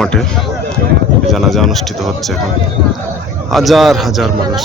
মাঠে। জানাজা অনুষ্ঠিত হচ্ছে এখন। হাজার হাজার মানুষ।